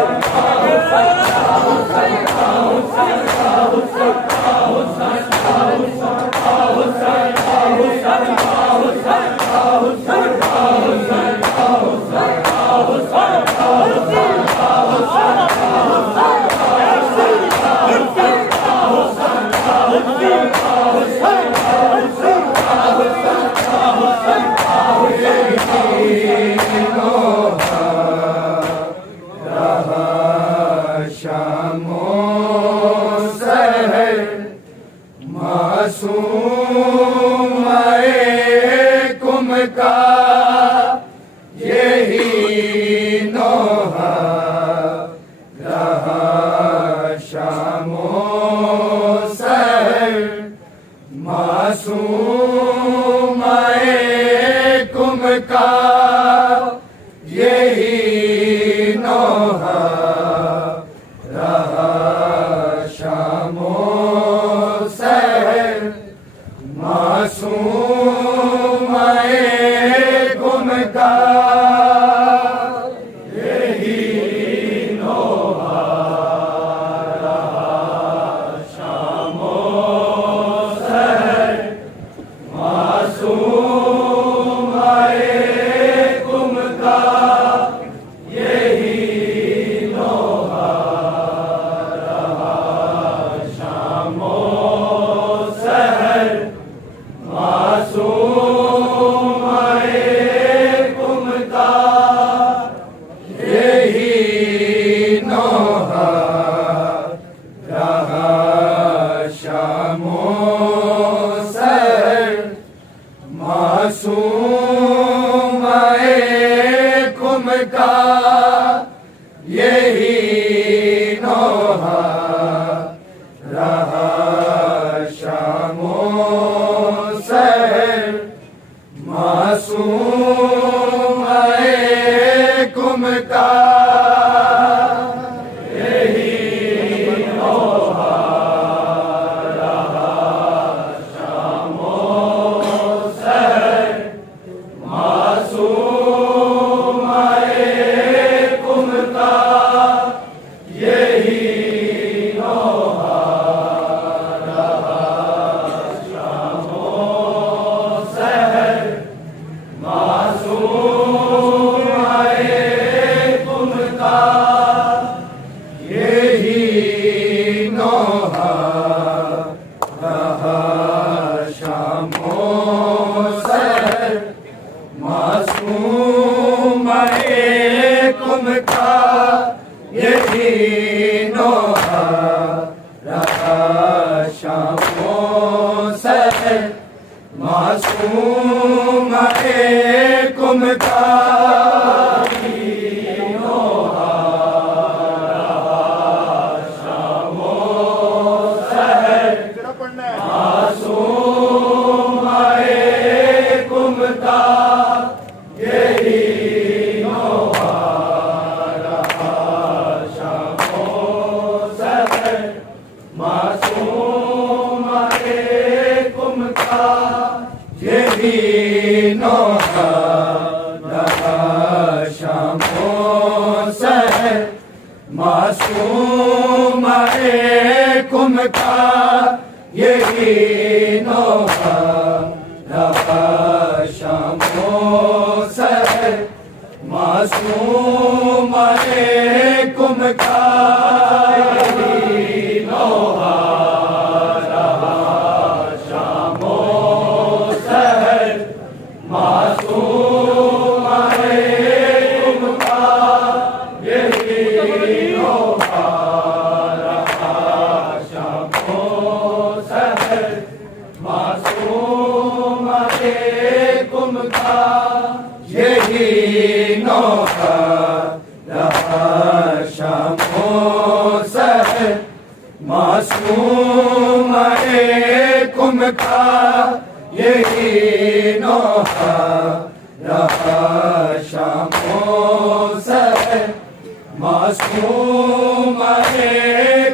मासूम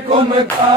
कुम का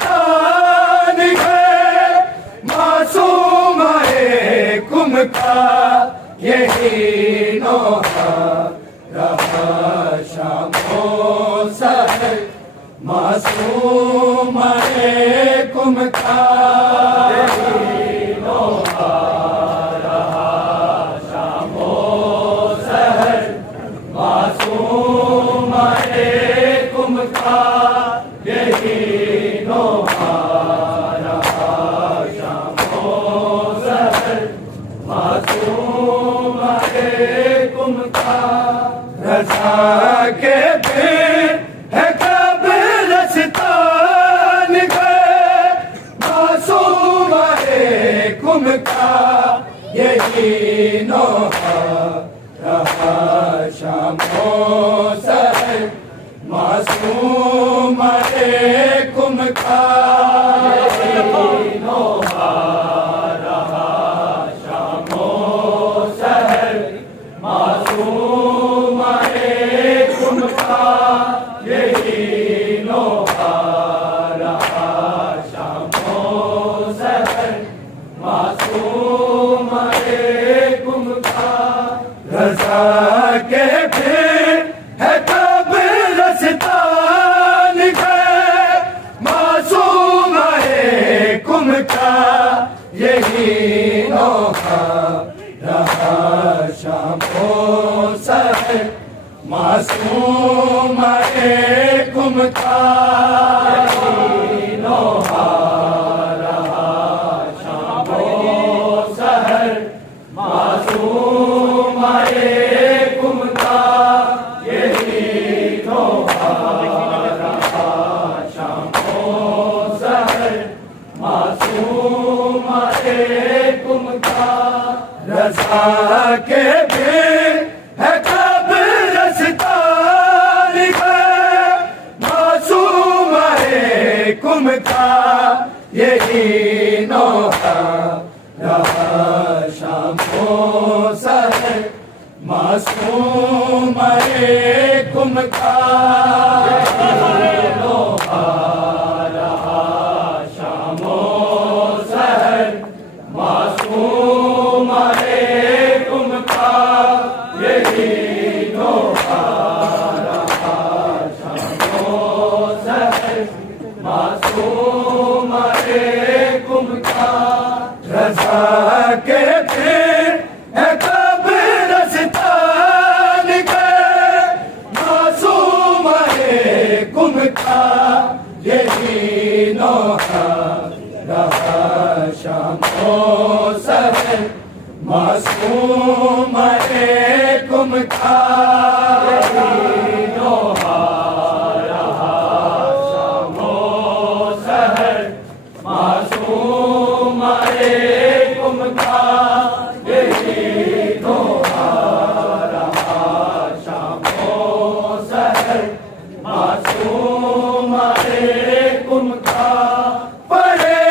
यही नोहा रहा शामो सहर मासूम अलैकुम का यही नोहा रहा शामो सहर मासूम अलैकुम का यही नोहा रहा शामो सहर मासूम अलैकुम का रज़ा के फिर है कब रस्तान गए मासूम अलैकुम का यही नोहा रहा शामो सहर मासूम अलैकुम का यही नोहा रहा शामो सहर मासूम अलैकुम का यही नोहा रहा शामो सहर मासूम अलैकुम का रज़ा के फिर है कब रस्तान गए मासूम अलैकुम का यही नोहा रहा शामो सहर मासूम अलैकुम का यही नोहा रहा शामो सहर मासूम अलैकुम का यही नोहा रहा शामो सहर मासूम अलैकुम का रज़ा के फिर है कब रस्तान गए मासूम अलैकुम का यही नोहा रहा शामो सहर मासूम अलैकुम का यही नोहा रहा शामो सहर मासूम अलैकुम का यही नोहा रहा शामो सहर मासूम अलैकुम का रज़ा के फिर है कब रस्तान गए मासूम अलैकुम का यही नोहा रहा शामो सहर मासूम अलैकुम का यही नोहा रहा शामो सहर मासूम अलैकुम का यही नोहा रहा शामो सहर मासूम अलैकुम का पड़े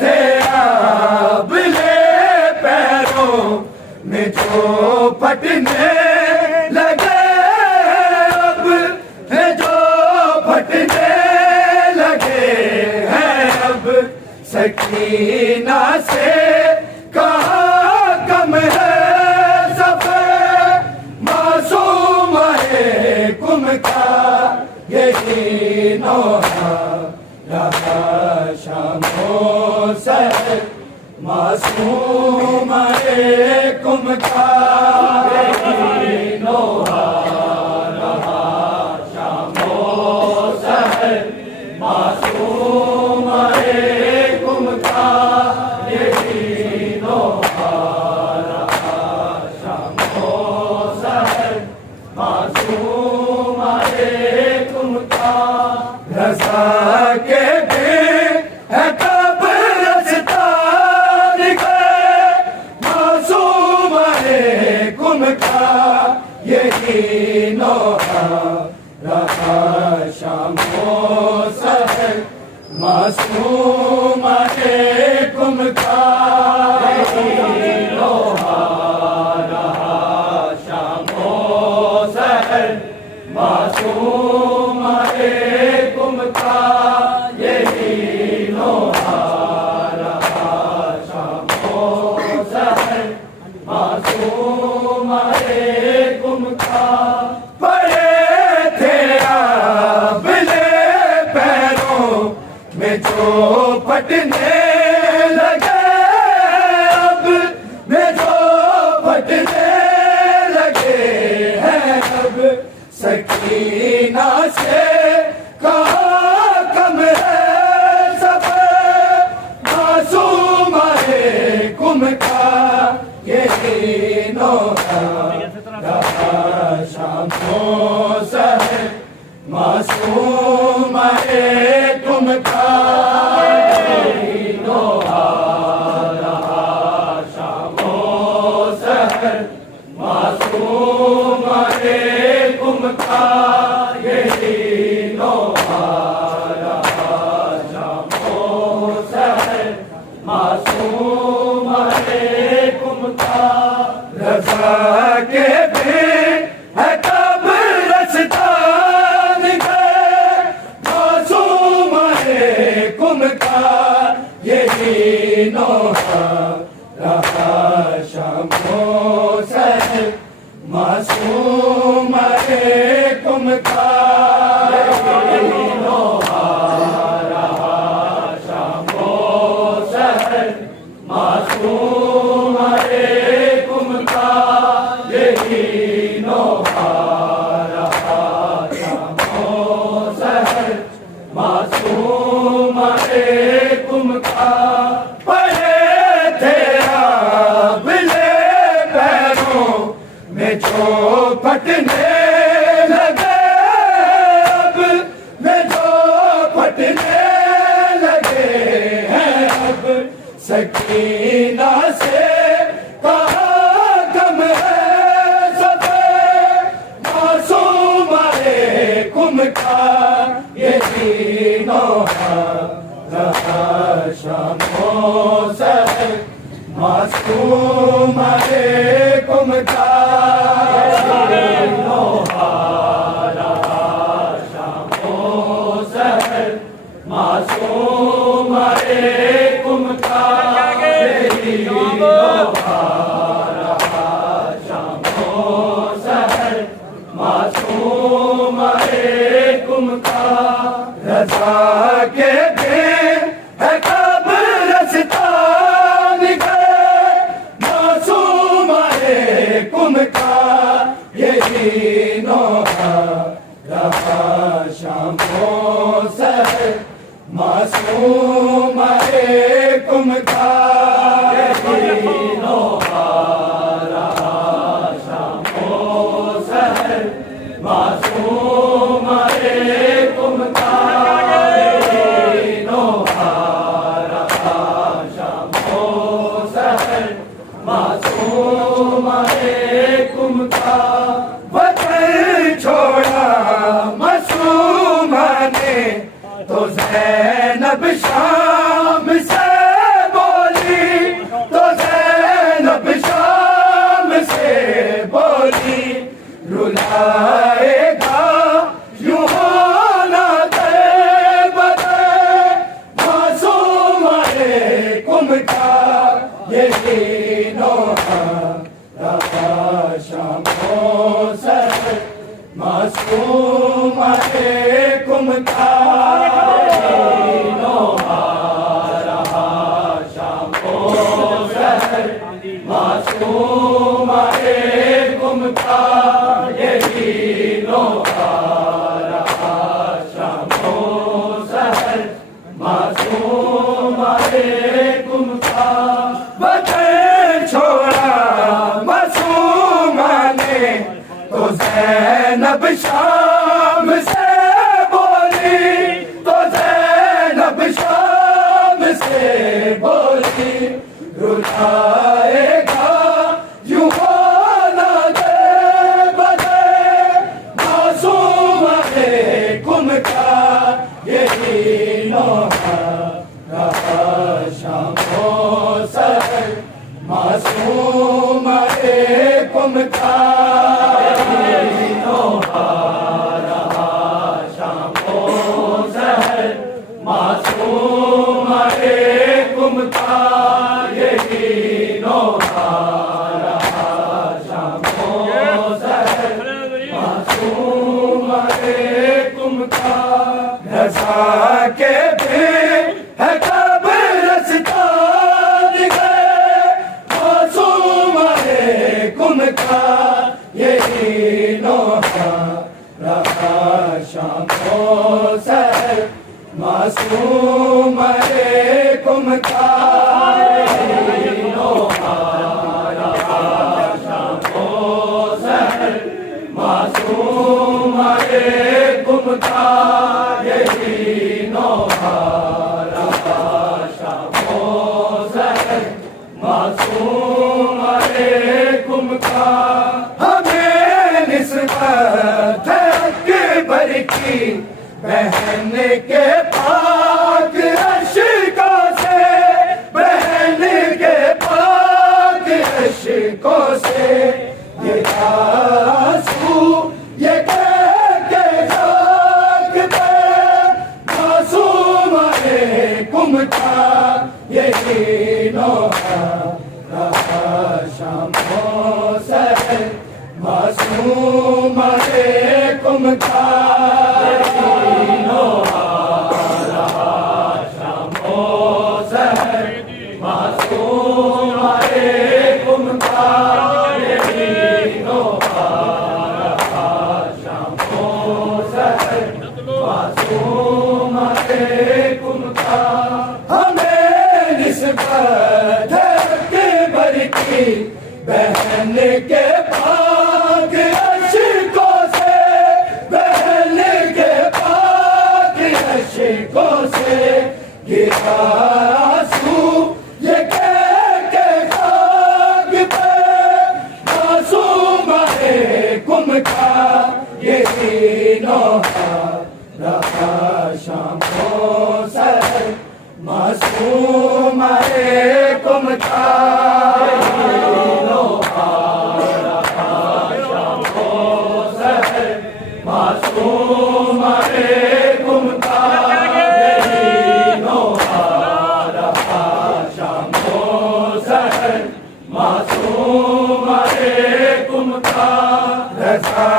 थे आबले पैरों में जो फटने लगे अब है जो फटने लगे हैं अब सकीना से कहाँ कम है सफर मासूम अलैकुम का यही नोहा रहा शामो सहर मासूम अलैकुम का यही नोहा रहा शामो सहर मासूम अलैकुम का यही नोहा रहा शामो सहर मासूम अलैकुम का रज़ा के फिर है कब रस्तान गए मासूम अलैकुम का यही नोहा रहा शामो सहर मासूम अलैकुम का यही नोहा रहा शामो सहर मासूम अलैकुम का यही नोहा रहा शामो सहर मासूम में जो फटने लगे, अब में जो फटने लगे हैं अब। सकीना से कहा कम है सब मासूम है कुम का ये तीनों रहा शामों सहर मासूम है कुम का तीनों रहा शामों सहर मासूम है कुम का ये तीनों रहा शामों सहर मासूम है कुम का। रज़ा के भी है कब रस्तान गए मासूम है कुम का ये तीनों रहा शामों सहर मासूम है कुम का ये तीनों रहा शामों सहर मासूम है कुम का ये तीनों रहा शामों सहर मासूम है कुम का। पड़े थे आबले पैरों में जो फटने लगे, अब में जो फटने लगे हैं अब। सकीना से कहा कम है सब मासूम है कुम का ये तीनों रहा शामों सहर मासूम है कुम का ये तीनों रहा शामों सहर मासूम है कुम का ये तीनों रहा शामों सहर मासूम है कुम का। रज़ा के दिन है कब रस्तान गए मासूम है कुम का ये तीनों रहा शामों सहर मासूम है कुम का ये तीनों रहा शामों सहर मासूम है कुम का ये तीनों रहा शामों सहर मासूम है कुम का। वतन छोड़ा मासूम ने तो ज़ैनब शाम से बोली, तो ज़ैनब शाम से बोली। रुलाएगा यूं होना दे बदे मासूम है कुम का ये तीनों रहा शामों सहर मासूम है कुम का ये तीनों रहा शामों सहर मासूम है कुम का ये तीनों रहा शामों सहर मासूम है कुम का। वतन छोड़ा मासूम ने तो ज़ैनब शाम से बोली, तो ज़ैनब शाम से बोली। रुलाएगा यूं होना दे बदे मासूम है कुम का ये तीनों रहा शामों सहर मासूम है कुम का ये तीनों रहा शामों सहर मासूम है कुम का ये तीनों मासूम कुमकार हीनो हारा शामो सहर मासूम कुमकार हीनो हारा शामो सहर मासूम कुमकार हमें निस्बत अकबर की बहन के पाक अशकों से बहन के पाक अशकों से ये आंसू ये कह के खाक पे मासूम कुमकार ये हीनो हारा शामो सहर मासूम कुमकार हीनो हारा शामो सहर मासूम कुमकार हीनो हारा शामो सहर मासूम कुमकार हमें निस्बत अकबर की बहन के पाक अशकों से बहन के पाक अशकों से ये आंसू ये कह के खाक पे मासूम कुमकार ये हीनो हारा शामो सहर मासूम कुमकार हीनो हारा शामो सहर मासूम कुमकार हीनो हारा शामो सहर मासूम कुमकार रज़ा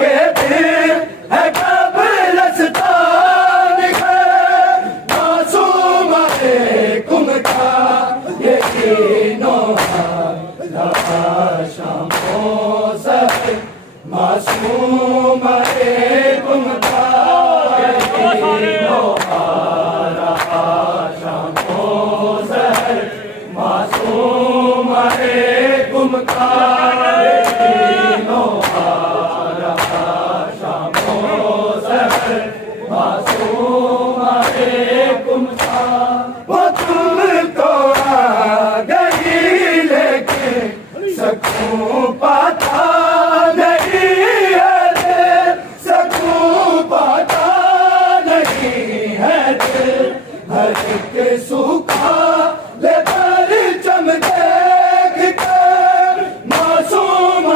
के दिल है कब्रिस्तान है मासूम कुमकार ये हीनो हारा शामो सहर मासूम कुमकार हीनो हारा शामो सहर मासूम कुमकार हीनो हारा शामो सहर मासूम कुमकार वो तुम तो आ गई लेकिन सकूं पाता नहीं है दिल सकूं पाता नहीं है दिल हर एक सूखा ले परचम देख कर मासूम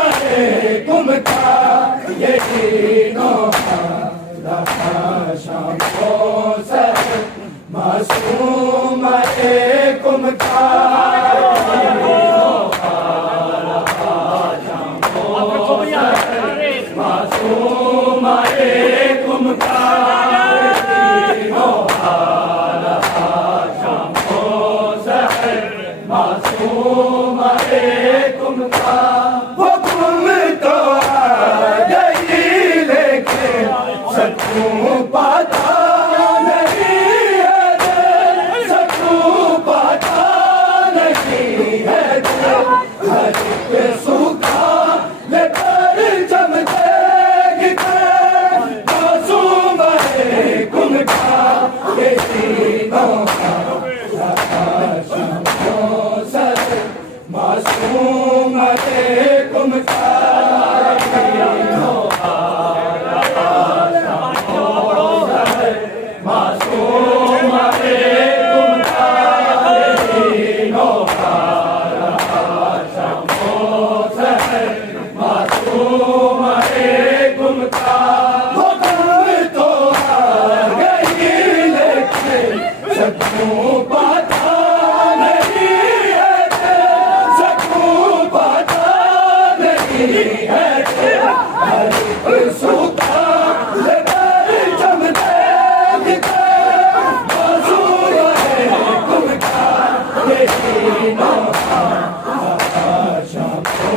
कुमकार ये हीनो हारा शामो सहर मासूम कुमकार हीनो हारा शामो सहर मासूम कुमकार हीनो हारा शामो सहर मासूम कुमकार वो तुम तो आ गई लेकिन सकूं पाता नहीं है दिल सकूं पाता नहीं है दिल हर एक सूखा ले परचम देख कर मासूम कुमकार ये हीनो हारा शामो सहर मासूम कुमकार हीनो हारा शामो सहर मासूम कुमकार हीनो हारा शामो सहर मासूम कुमकार वो तुम तो आ गई लेकिन सकूं पाता नहीं है दिल सकूं पाता नहीं है दिल हर एक सूखा ले परचम देख कर मासूम कुमकार ये हीनो हारा शामो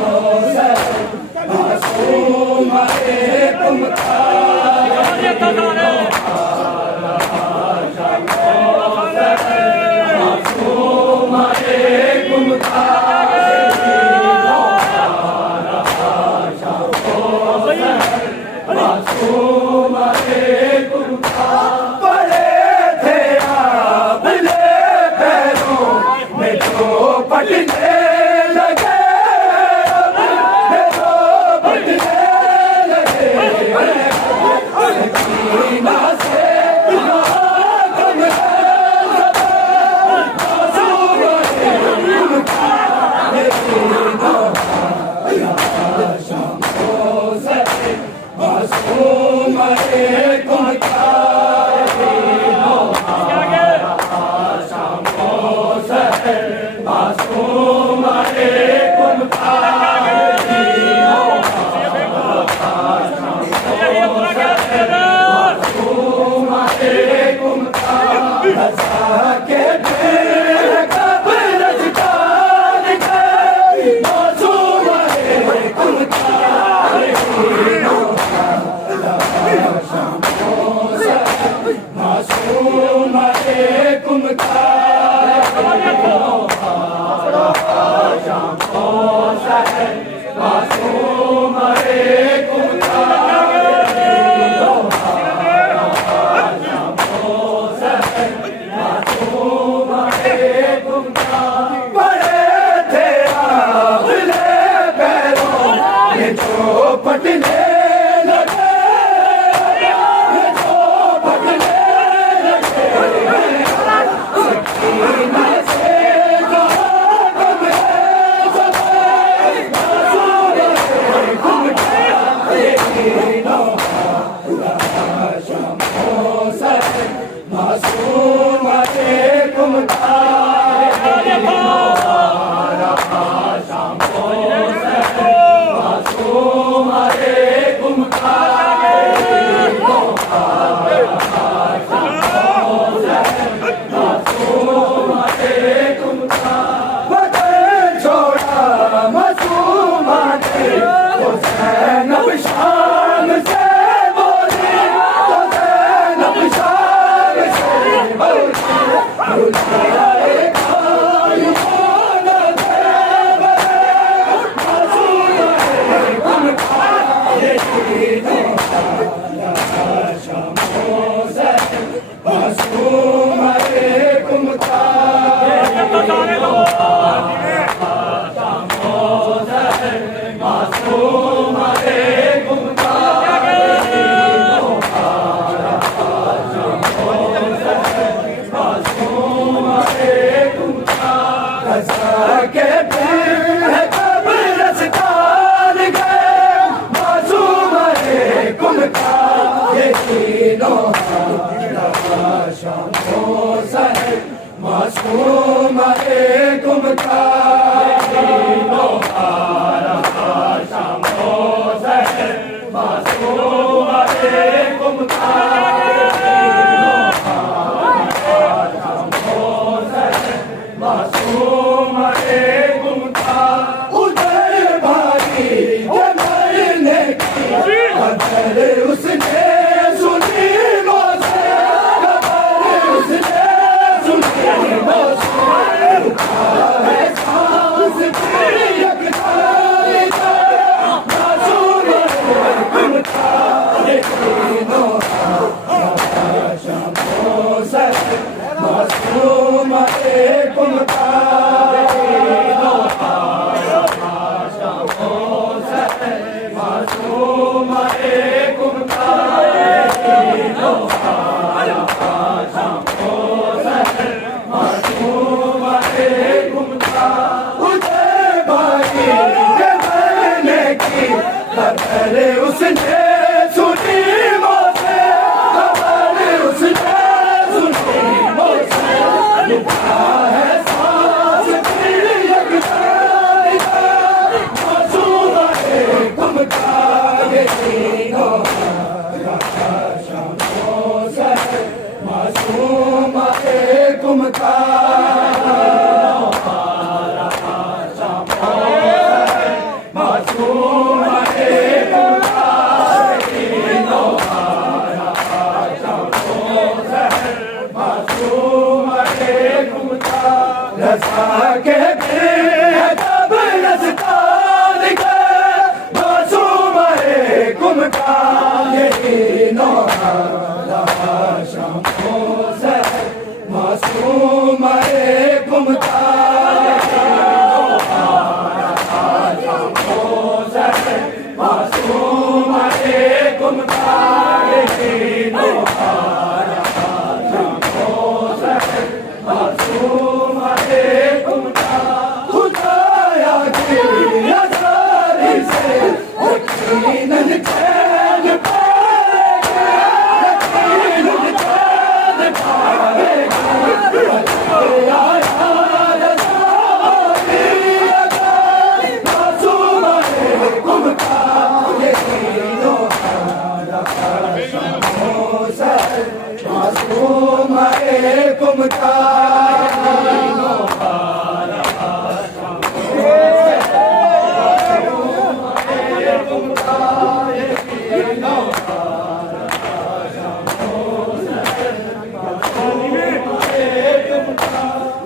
सहर मासूम कुमकार हीनो हारा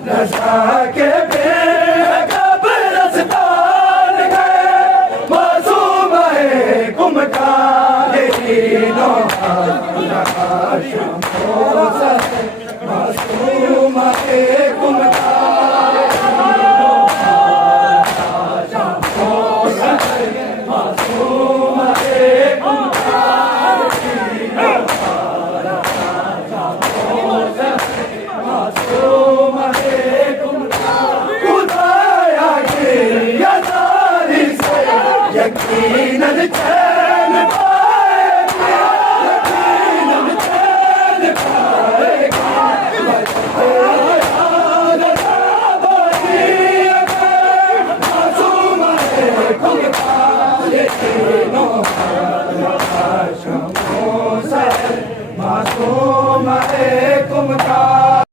रजा के बेकब्रिस्तान गए मासूम गुमकार मासूम गुमकार खुदाया की अज़ारी से यकीनन चैन